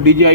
DGI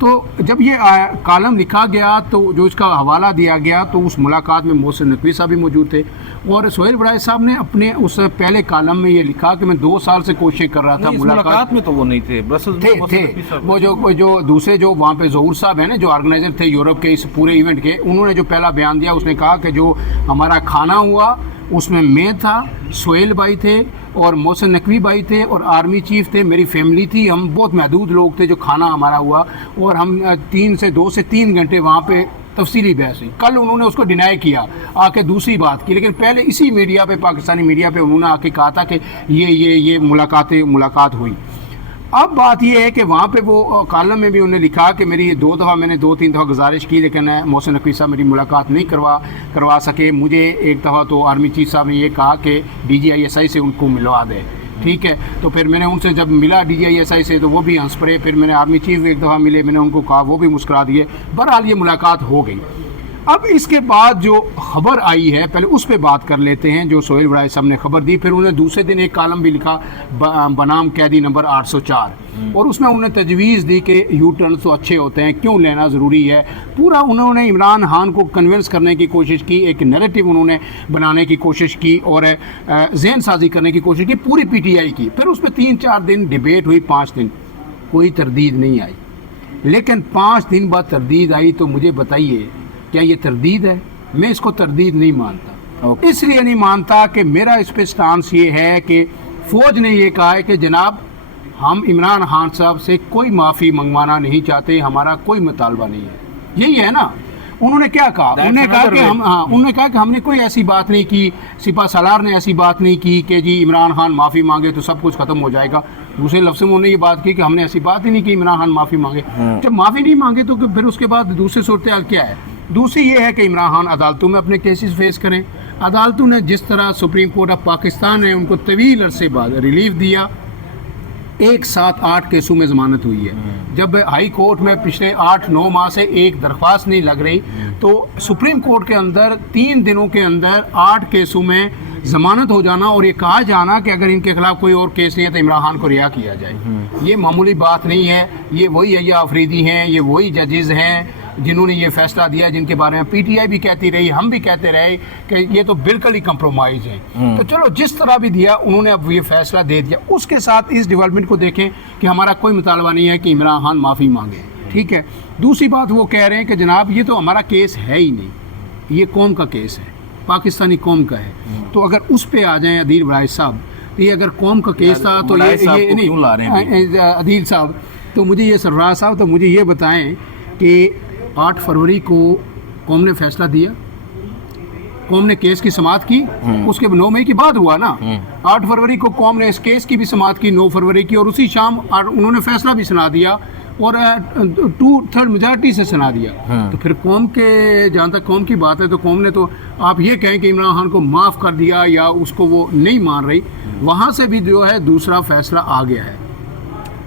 تو جب یہ کالم لکھا گیا تو جو اس کا حوالہ دیا گیا تو اس ملاقات میں محسن نقوی صاحب بھی موجود تھے، اور سہیل وڑائے صاحب نے اپنے اس پہلے کالم میں یہ لکھا کہ میں 2 سال سے کوشش کر رہا تھا ملاقات میں، تو وہ نہیں تھے برسلز میں تھے وہ جو دوسرے جو وہاں پہ ظہور صاحب ہیں نا، جو آرگنائزر تھے یورپ کے اس پورے ایونٹ کے، انہوں نے جو پہلا بیان دیا اس نے کہا کہ جو ہمارا کھانا ہوا اس میں تھا، سہیل بھائی تھے اور محسن نقوی بھائی تھے اور آرمی چیف تھے، میری فیملی تھی، ہم بہت محدود لوگ تھے جو کھانا ہمارا ہوا، اور ہم 2 سے 3 گھنٹے وہاں پہ تفصیلی بحث ہوئی۔ کل انہوں نے اس کو ڈینائی کیا، آ کے دوسری بات کی، لیکن پہلے اسی میڈیا پہ، پاکستانی میڈیا پہ انہوں نے آ کے کہا تھا کہ یہ ملاقات ہوئی۔ اب بات یہ ہے کہ وہاں پہ وہ کالم میں بھی انہوں نے لکھا کہ میری 2 دفعہ میں نے 2-3 دفعہ گزارش کی، لیکن محسن نقوی صاحب میری ملاقات نہیں کروا سکے۔ مجھے ایک دفعہ تو آرمی چیف صاحب نے یہ کہا کہ DGISI سے ان کو ملوا دے، ٹھیک ہے۔ تو پھر میں نے ان سے جب ملا DGISI سے تو وہ بھی ہنس پڑے، پھر میں نے آرمی چیف ایک دفعہ ملے، میں نے ان کو کہا، وہ بھی مسکرا دیے۔ بہرحال یہ ملاقات ہو گئی۔ اب اس کے بعد جو خبر آئی ہے پہلے اس پہ بات کر لیتے ہیں، جو سہیل وڑائے صاحب نے خبر دی، پھر انہوں نے دوسرے دن ایک کالم بھی لکھا بنام قیدی نمبر 804، اور اس میں انہوں نے تجویز دی کہ یو ٹرن تو اچھے ہوتے ہیں، کیوں لینا ضروری ہے۔ پورا انہوں نے عمران خان کو کنونس کرنے کی کوشش کی، ایک نیریٹو انہوں نے بنانے کی کوشش کی اور ذہن سازی کرنے کی کوشش کی، پوری PTI کی۔ پھر اس پہ 3-4 دن ڈیبیٹ ہوئی، 5 دن کوئی تردید نہیں آئی، لیکن 5 دن بعد تردید آئی۔ تو مجھے بتائیے کیا یہ تردید ہے؟ میں اس کو تردید نہیں مانتا، اس لیے نہیں مانتا کہ میرا اس پہ سٹانس یہ ہے کہ فوج نے یہ کہا ہے کہ جناب ہم عمران خان صاحب سے کوئی معافی منگوانا نہیں چاہتے، ہمارا کوئی مطالبہ نہیں ہے، یہی ہے نا۔ انہوں نے کیا کہا؟ انہوں نے کہا کہ ہم نے کوئی ایسی بات نہیں کی، سپہ سالار نے ایسی بات نہیں کی کہ جی عمران خان معافی مانگے تو سب کچھ ختم ہو جائے گا۔ دوسرے لفظ میں انہوں نے یہ بات کی کہ ہم نے ایسی بات ہی نہیں کی عمران خان معافی مانگے۔ جب معافی نہیں مانگے تو پھر اس کے بعد دوسری صورتحال کیا ہے؟ دوسری یہ ہے کہ عمران خان عدالتوں میں اپنے کیسز فیس کریں۔ عدالتوں نے جس طرح سپریم کورٹ آف پاکستان نے ان کو طویل عرصے بعد ریلیف دیا، 1-7-8 کیسوں میں ضمانت ہوئی ہے، جب ہائی کورٹ میں پچھلے 8-9 ماہ سے ایک درخواست نہیں لگ رہی، تو سپریم کورٹ کے اندر 3 دنوں کے اندر 8 کیسوں میں ضمانت ہو جانا اور یہ کہا جانا کہ اگر ان کے خلاف کوئی اور کیس نہیں ہے تو عمران خان کو رہا کیا جائے، یہ معمولی بات نہیں ہے۔ یہ وہی حیا آفریدی ہیں، یہ وہی ججز ہیں جنہوں نے یہ فیصلہ دیا، جن کے بارے میں PTI بھی کہتی رہی، ہم بھی کہتے رہے کہ یہ تو بالکل ہی کمپرومائز ہے۔ تو چلو جس طرح بھی دیا انہوں نے اب یہ فیصلہ دے دیا۔ اس کے ساتھ اس ڈیولپمنٹ کو دیکھیں کہ ہمارا کوئی مطالبہ نہیں ہے کہ عمران خان معافی مانگے، ٹھیک ہے۔ دوسری بات وہ کہہ رہے ہیں کہ جناب یہ تو ہمارا کیس ہے ہی نہیں، یہ قوم کا کیس ہے، پاکستانی قوم کا ہے۔ تو اگر اس پہ آ جائیں عدیل وڑائے صاحب، یہ اگر قوم کا کیس تھا تو یہ نہیں عدیل صاحب، تو مجھے یہ سرفراز صاحب تو مجھے یہ بتائیں کہ 8 فروری کو قوم نے فیصلہ دیا، قوم نے کیس کی سماعت کی، اس کے 9 مئی کی بعد ہوا نا، 8 فروری کو قوم نے اس کیس کی بھی سماعت کی 9 فروری کی، اور اسی شام انہوں نے فیصلہ بھی سنا دیا اور 2/3 میجارٹی سے سنا دیا۔ تو پھر قوم کے جہاں تک قوم کی بات ہے تو قوم نے تو آپ یہ کہیں کہ عمران خان کو معاف کر دیا یا اس کو وہ نہیں مان رہی، وہاں سے بھی جو ہے دوسرا فیصلہ آ گیا ہے۔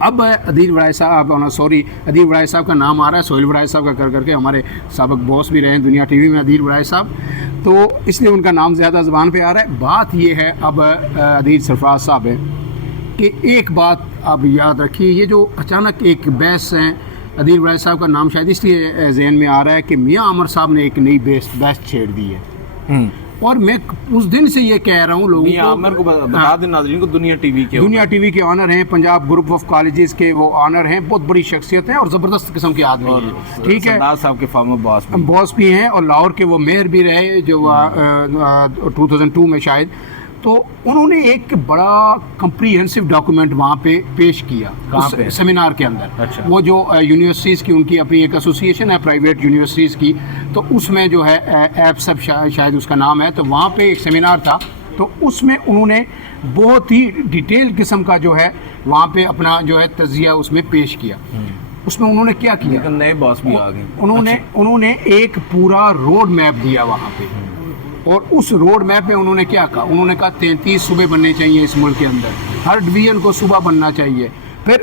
اب عدیل وڑائے صاحب عدیل وڑائے صاحب کا نام آ رہا ہے، سہیل وڑائے صاحب کا کر کے ہمارے سابق باس بھی رہے ہیں دنیا ٹی وی میں عدیل وڑائے صاحب، تو اس لیے ان کا نام زیادہ زبان پہ آ رہا ہے۔ بات یہ ہے اب عدیل سرفراز صاحب ہے کہ ایک بات آپ یاد رکھیے، یہ جو اچانک ایک بحث ہے، عدیل وڑائے صاحب کا نام شاید اس لیے ذہن میں آ رہا ہے کہ میاں عامر صاحب نے ایک نئی بحث چھیڑ دی ہے، اور میں اس دن سے یہ کہہ رہا ہوں لوگوں کو، عامر کو بتا دیں ناظرین کو، دنیا ٹی وی کے آنر ہیں، پنجاب گروپ آف کالجز کے وہ آنر ہیں، بہت بڑی شخصیت ہیں اور زبردست قسم کے آدمی ہیں، ٹھیک ہے، سردار صاحب کے فارمر باس بھی ہیں، اور لاہور کے وہ میئر بھی رہے جو 2002 میں شاید۔ تو انہوں نے ایک بڑا کمپریہنسو ڈاکومنٹ وہاں پہ پیش کیا سیمینار کے اندر، وہ جو یونیورسٹیز کی ان کی اپنی ایک ایسوسیشن ہے پرائیویٹ یونیورسٹیز کی، تو اس میں جو ہے ایپ سب شاید اس کا نام ہے، تو وہاں پہ ایک سیمینار تھا، تو اس میں انہوں نے بہت ہی ڈیٹیل قسم کا جو ہے وہاں پہ اپنا جو ہے تجزیہ اس میں پیش کیا۔ اس میں انہوں نے کیا کیا، نئے باس بھی آ گئے، انہوں نے ایک پورا روڈ میپ دیا وہاں پہ، اور اس روڈ میپ میں انہوں نے کیا کہا، انہوں نے کہا 33 صوبے بننے چاہیے اس ملک کے اندر، ہر ڈویژن کو صوبہ بننا چاہیے، پھر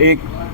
1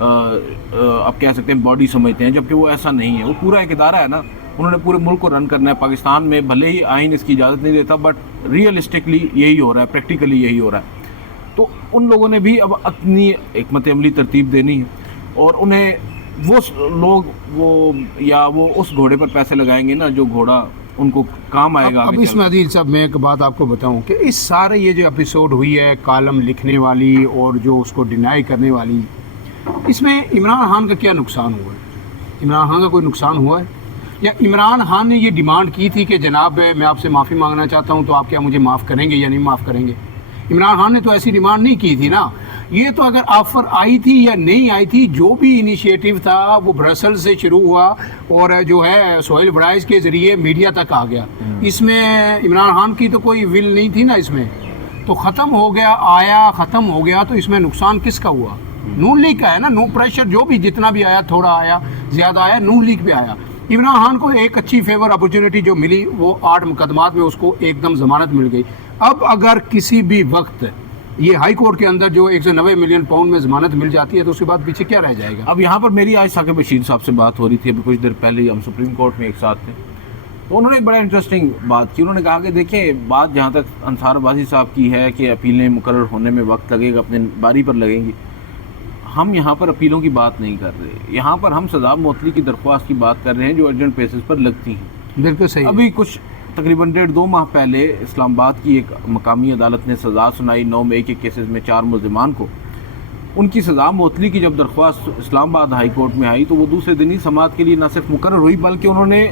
آپ کہہ سکتے ہیں باڈی سمجھتے ہیں، جبکہ وہ ایسا نہیں ہے. وہ پورا ایک ادارہ ہے نا، انہوں نے پورے ملک کو رن کرنا ہے. پاکستان میں بھلے ہی آئین اس کی اجازت نہیں دیتا، بٹ ریئلسٹکلی یہی ہو رہا ہے، پریکٹیکلی یہی ہو رہا ہے. تو ان لوگوں نے بھی اب اپنی حکمت عملی ترتیب دینی ہے، اور انہیں وہ لوگ وہ اس گھوڑے پر پیسے لگائیں گے نا جو گھوڑا ان کو کام آئے گا. اب اس میں عدیل صاحب میں ایک بات آپ کو بتاؤں کہ اس سارے یہ جو ایپیسوڈ ہوئی ہے کالم لکھنے والی اور جو اس کو ڈینائی کرنے والی، اس میں عمران خان کا کیا نقصان ہوا ہے؟ عمران خان کا کوئی نقصان ہوا ہے؟ یا عمران خان نے یہ ڈیمانڈ کی تھی کہ جناب میں آپ سے معافی مانگنا چاہتا ہوں، تو آپ کیا مجھے معاف کریں گے یا نہیں معاف کریں گے؟ عمران خان نے تو ایسی ڈیمانڈ نہیں کی تھی نا. یہ تو اگر آفر آئی تھی یا نہیں آئی تھی، جو بھی انیشیٹو تھا وہ برسل سے شروع ہوا اور جو ہے سہیل برائز کے ذریعے میڈیا تک آ گیا. اس میں عمران خان کی تو کوئی ول نہیں تھی نا. اس میں تو ختم ہو گیا، آیا ختم ہو گیا. تو اس میں نقصان کس کا ہوا؟ نون لیگ کا ہے نا. نو پریشر جو بھی جتنا بھی آیا، تھوڑا آیا زیادہ آیا، نون لیگ پہ آیا. عمران خان کو ایک اچھی فیور اپرچونٹی جو ملی، وہ 8 مقدمات میں اس کو ایک دم ضمانت مل گئی. اب اگر کسی بھی وقت یہ ہائی کورٹ کے اندر جو 190 ملین پاؤنڈ میں ضمانت مل جاتی ہے تو اس کے بعد پیچھے کیا رہ جائے گا؟ اب یہاں پر میری آج ثاقب بشیر صاحب سے بات ہو رہی تھی، ابھی کچھ دیر پہلے ہی ہم سپریم کورٹ میں ایک ساتھ تھے، تو انہوں نے ایک بڑا انٹرسٹنگ بات کی. انہوں نے کہا کہ دیکھیں، بات جہاں تک انصار عباسی صاحب کی ہے کہ اپیلیں مقرر ہونے میں وقت لگے گا، اپنے باری پر لگیں گی، ہم یہاں پر اپیلوں کی بات نہیں کر رہے. یہاں پر ہم سزا معطلی کی درخواست کی بات کر رہے ہیں جو ارجنٹ بیسس پر لگتی ہیں. بالکل صحیح. ابھی کچھ تقریباً 1.5-2 ماہ پہلے اسلام آباد کی ایک مقامی عدالت نے سزا سنائی 9 مئی کے کیسز میں 4 ملزمان کو. ان کی سزا معطلی کی جب درخواست اسلام آباد ہائی کورٹ میں آئی تو وہ دوسرے دن ہی سماعت کے لیے نہ صرف مقرر ہوئی، بلکہ انہوں نے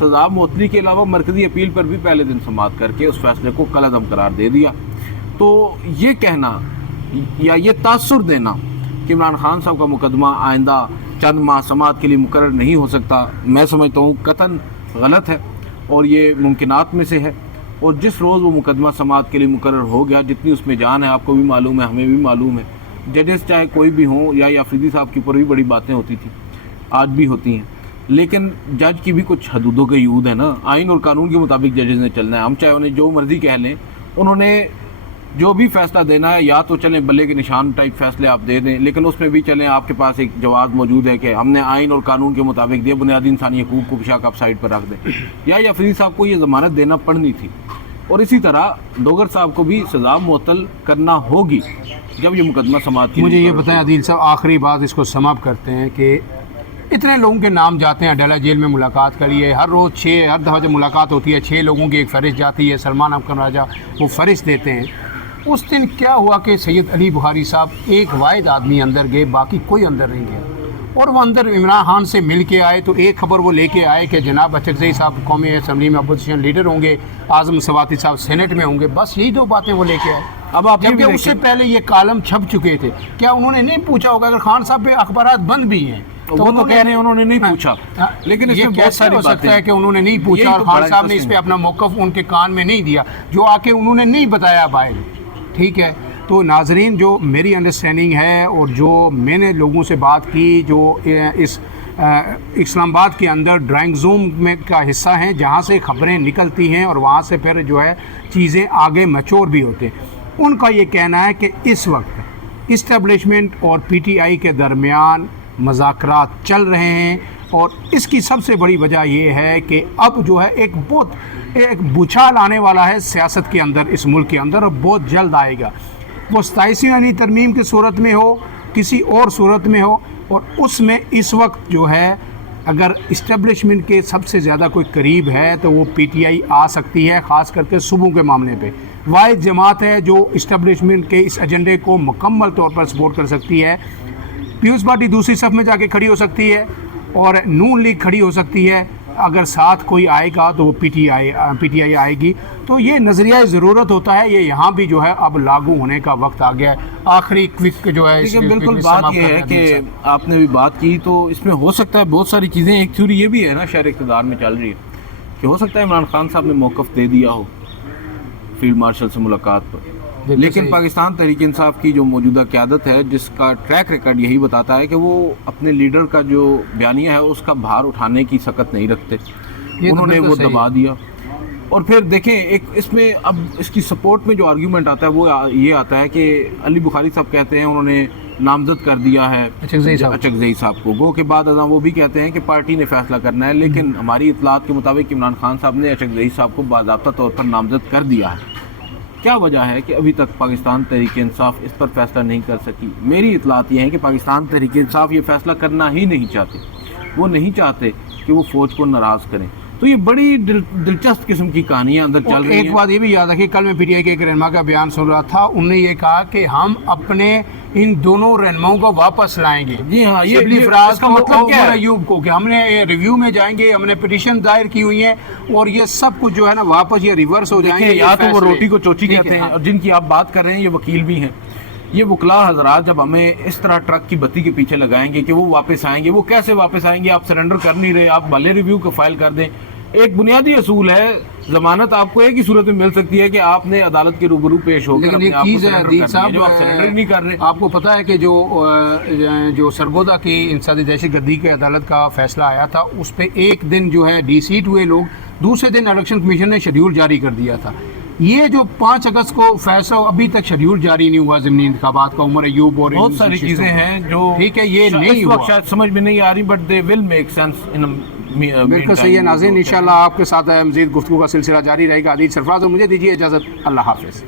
سزا معطلی کے علاوہ مرکزی اپیل پر بھی پہلے دن سماعت کر کے اس فیصلے کو کالعدم قرار دے دیا. تو یہ کہنا یا یہ تاثر دینا کہ عمران خان صاحب کا مقدمہ آئندہ چند ماہ سماعت کے لیے مقرر نہیں ہو سکتا، میں سمجھتا ہوں قطعاً غلط ہے اور یہ ممکنات میں سے ہے. اور جس روز وہ مقدمہ سماعت کے لیے مقرر ہو گیا، جتنی اس میں جان ہے، آپ کو بھی معلوم ہے، ہمیں بھی معلوم ہے، ججز چاہے کوئی بھی ہوں، یا آفریدی صاحب کے اوپر بھی بڑی باتیں ہوتی تھیں، آج بھی ہوتی ہیں، لیکن جج کی بھی کچھ حدود و قیود ہے نا. آئین اور قانون کے مطابق ججز نے چلنا ہے. ہم چاہے انہیں جو مرضی کہہ لیں، انہوں نے جو بھی فیصلہ دینا ہے، یا تو چلیں بلے کے نشان ٹائپ فیصلے آپ دے دیں، لیکن اس میں بھی چلیں آپ کے پاس ایک جواز موجود ہے کہ ہم نے آئین اور قانون کے مطابق دیا، بنیادی انسانی حقوق کو بشاک آپ سائڈ پر رکھ دیں. یا آفریدی صاحب کو یہ ضمانت دینا پڑنی تھی. اور اسی طرح ڈوگر صاحب کو بھی سزا معطل کرنا ہوگی جب یہ مقدمہ سماعت کی. مجھے یہ بتائیں عدیل صاحب، آخری بات اس کو سم اپ کرتے ہیں کہ اتنے لوگوں کے نام جاتے ہیں. اڈیلا جیل میں ملاقات کریے، ہر روز ہر دفعہ جب ملاقات ہوتی ہے 6 لوگوں کی ایک فہرست جاتی ہے. سلمان اکرم راجہ وہ فہرست دیتے ہیں. اس دن کیا ہوا کہ سید علی بخاری صاحب ایک واحد آدمی اندر گئے، باقی کوئی اندر نہیں گیا. اور وہ اندر عمران خان سے مل کے آئے تو ایک خبر وہ لے کے آئے کہ جناب اچکزئی صاحب قومی اسمبلی میں اپوزیشن لیڈر ہوں گے، اعظم سواتی صاحب سینٹ میں ہوں گے. بس یہی 2 باتیں وہ لے کے آئے. اب آپ جبکہ اس سے پہلے یہ کالم چھپ چکے تھے. کیا انہوں نے نہیں پوچھا ہوگا اگر خان صاحب پہ اخبارات بند بھی ہیں وہ تو کہہ رہے ہیں انہوں نے نہیں پوچھا، لیکن اس یہ میں بہت ساری ہو باتیں سکتا ہے کہ انہوں نے نہیں پوچھا اور خان صاحب نے اس پہ اپنا موقف ان کے کان میں نہیں دیا، جو آ کے انہوں نے نہیں بتایا باہر. ٹھیک ہے. تو ناظرین، جو میری انڈرسٹینڈنگ ہے اور جو میں نے لوگوں سے بات کی جو اس اسلام آباد کے اندر ڈرائنگ زوم میں کا حصہ ہیں، جہاں سے خبریں نکلتی ہیں اور وہاں سے پھر جو ہے چیزیں آگے میچور بھی ہوتے ہیں، ان کا یہ کہنا ہے کہ اس وقت اسٹیبلشمنٹ اور پی ٹی آئی کے درمیان مذاکرات چل رہے ہیں. اور اس کی سب سے بڑی وجہ یہ ہے کہ اب جو ہے ایک بچھال آنے والا ہے سیاست کے اندر اس ملک کے اندر، اور بہت جلد آئے گا. وہ 27ویں ترمیم کی صورت میں ہو، کسی اور صورت میں ہو. اور اس میں اس وقت جو ہے اگر اسٹیبلشمنٹ کے سب سے زیادہ کوئی قریب ہے تو وہ پی ٹی آئی آ سکتی ہے، خاص کر کے صوبوں کے معاملے پہ. واحد جماعت ہے جو اسٹیبلشمنٹ کے اس ایجنڈے کو مکمل طور پر سپورٹ کر سکتی ہے. پیپلز پارٹی دوسری صف میں جا کے کھڑی ہو سکتی ہے اور نون لیگ کھڑی ہو سکتی ہے. اگر ساتھ کوئی آئے گا تو وہ پی ٹی آئی آئے گی. تو یہ نظریہ ضرورت ہوتا ہے، یہ یہاں بھی جو ہے اب لاگو ہونے کا وقت آ گیا ہے. آخری کوئک جو ہے بالکل بات یہ ہے کہ آپ نے بھی بات کی تو اس میں ہو سکتا ہے بہت ساری چیزیں. ایک تھیوری یہ بھی ہے نا شہر اقتدار میں چل رہی ہے کہ ہو سکتا ہے عمران خان صاحب نے موقف دے دیا ہو فیلڈ مارشل سے ملاقات پر، لیکن پاکستان تحریک انصاف کی جو موجودہ قیادت ہے جس کا ٹریک ریکارڈ یہی بتاتا ہے کہ وہ اپنے لیڈر کا جو بیانیہ ہے اس کا بھار اٹھانے کی سکت نہیں رکھتے. انہوں نے وہ دبا دیا. اور پھر دیکھیں ایک اس میں اب اس کی سپورٹ میں جو آرگیومنٹ آتا ہے وہ یہ آتا ہے کہ علی بخاری صاحب کہتے ہیں انہوں نے نامزد کر دیا ہے اچکزئی صاحب اچکزئی صاحب کو. گو کہ بعد ازاں وہ بھی کہتے ہیں کہ پارٹی نے فیصلہ کرنا ہے, لیکن ہماری اطلاعات کے مطابق عمران خان صاحب نے اچکزئی صاحب کو باضابطہ طور پر نامزد کر دیا ہے. کیا وجہ ہے کہ ابھی تک پاکستان تحریک انصاف اس پر فیصلہ نہیں کر سکی؟ میری اطلاعات یہ ہیں کہ پاکستان تحریک انصاف یہ فیصلہ کرنا ہی نہیں چاہتے. وہ نہیں چاہتے کہ وہ فوج کو ناراض کریں. تو یہ بڑی دلچسپ قسم کی کہانیاں اندر چل رہی ہیں. ایک بات یہ بھی یاد ہے کہ کل میں پی ٹی آئی کے ایک رہنما کا بیان سن رہا تھا, انہوں نے یہ کہا کہ ہم اپنے ان دونوں رہنماؤں کو واپس لائیں گے. جی ہاں, شبلی یہ فراز اس کا کو مطلب کیا عمر ہے؟ ایوب کو کہ ہم نے ریویو میں جائیں گے, ہم نے پٹیشن دائر کی ہوئی ہیں اور یہ سب کچھ جو ہے نا واپس یہ ریورس ہو جائیں گے. دیکھیں, یا تو وہ فیصلے. روٹی کو چوچی ٹھیک کہتے ہے, ہیں, اور جن کی آپ بات کر رہے ہیں یہ وکیل بھی ہیں. یہ وکلاء حضرات جب ہمیں اس طرح ٹرک کی بتی کے پیچھے لگائیں گے کہ وہ واپس آئیں گے, وہ کیسے واپس آئیں گے؟ آپ سرنڈر کر نہیں رہے, آپ بھلے ریویو کو فائل کر دیں. ایک بنیادی اصول ہے, ضمانت آپ کو ایک ہی صورت میں مل سکتی ہے کہ آپ نے عدالت کے روبرو پیش ہو کر لیکن اپنے ایک آپ کو چیز ہے سرنڈر عدیل کر دیں. صاحب, جو آپ سرنڈر ہی نہیں کر رہے. آپ کو پتہ ہے کہ جو سرگودا کی انسدادی دہشت گردی کی عدالت کا فیصلہ آیا تھا, اس پہ ایک دن جو ہے ڈی سیٹ ہوئے لوگ, دوسرے دن الیکشن کمیشن نے شیڈیول جاری کر دیا تھا. یہ جو 5 اگست کو فیصلہ ابھی تک شیڈیول جاری نہیں ہوا ضمنی انتخابات کا, عمر ایوب اور بہت ساری چیزیں ہیں جو ٹھیک ہے یہ اس نہیں وقت ہوا. شاید سمجھ میں نہیں آ رہی, but they will make sense ان بالکل صحیح ہے. ناظرین انشاءاللہ آپ کے ساتھ مزید گفتگو کا سلسلہ جاری رہے گا. عدیل سرفراز, اور مجھے دیجیے اجازت. اللہ حافظ.